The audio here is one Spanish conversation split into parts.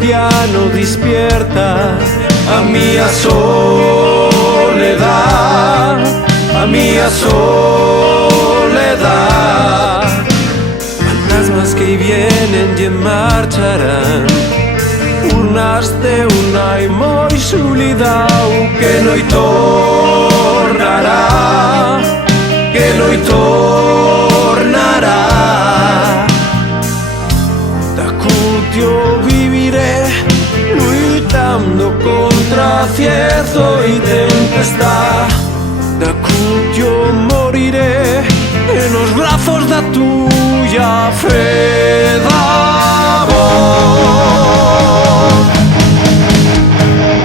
piano despierta a mia soledad, a mia soledad. Fantasmas que vienen y marcharán, urnas de una y moi solidão que noi tornará, que noi tornará. Da cultio viviré luitando contra cierto y tempestad. Da cultio moriré en los brazos da tuya fe d'amor.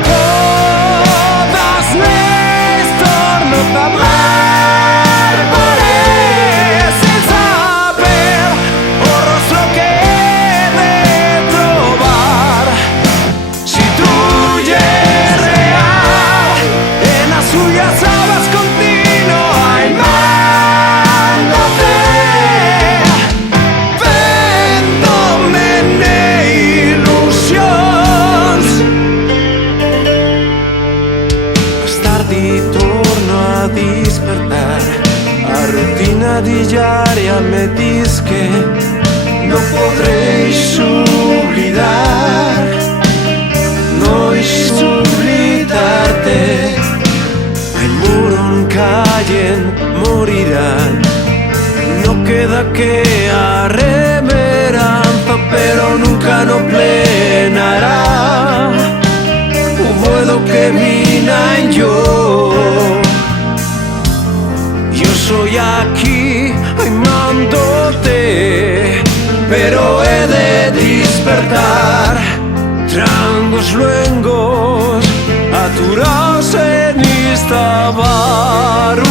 Todas les torno a amar, parece saber o rostro que he de trobar. Si tu eres real, en las suyas hablas continuo ai mándote, vendome ilusions. Más tarde torno a despertar, a rutina diaria me diz que no podréis olvidar, no olvidarte. Hay muron caen, morirán, no queda que arremeranza, pero nunca no plenará. Hubo lo que vina en yo soy aquí amándote, pero he de despertar. Trangos luengos aturados en esta barra.